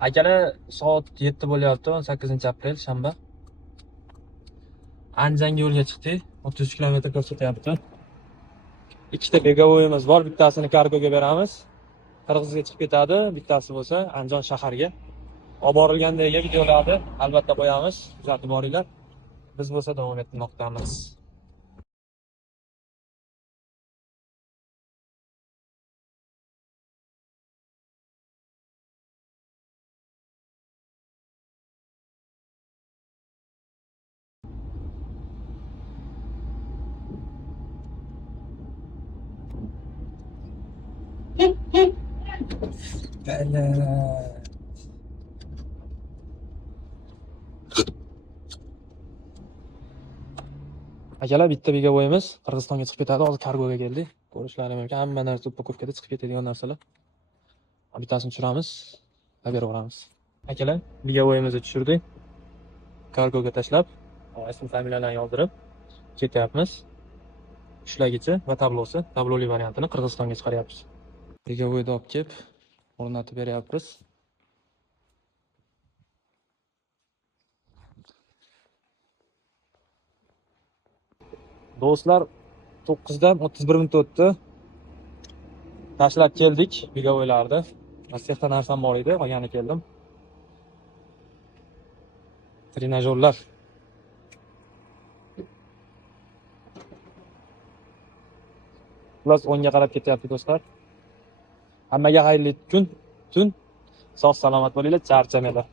Akalar, soat 7 bo'lyapti, 18-aprel shanba. Andijonga yo'lga chiqdik. 33 kilometr ko'rsatyapti. Ikkita begovoyimiz bor, bittasini kargoga beramiz. Qirg'izga chiqib ketadi, bittasi bo'lsa Andijon shaharga. Olib borilgandagi videolarni albatta qo'yamiz, kuzatib boringlar. Biz bo'lsa davom etmoqdamiz. Akalar, bitta begovoyimiz Qirg'izistonga chiqib ketadi. Hozir kargoga keldik. Ko'rishlarim mumkin. Hamma narsa upakovkada chiqib ketadigan narsalar. Bittasini tushiramiz, beraveramiz. Akalar, begovoyimizni tushirdik. Kargoga tashlab, ism familiyalarni yozdirib ketyapmiz. Ushlagichi va tablosi, tabloli variantini Qirg'izistonga chiqaryapmiz. Begovoyni olib kelib o'rnatib beryapmiz. Do'stlar, 9dan 31 minut o'tdi. Tashlab keldik begovoylarni. Masexda narsam bor edi, olgani keldim. Trenajyorlar. Plus 10 ga qarab ketyapti do'stlar. Hammaga xayrli kun, tun. Sog' salomat bo'linglar, charchamanglar.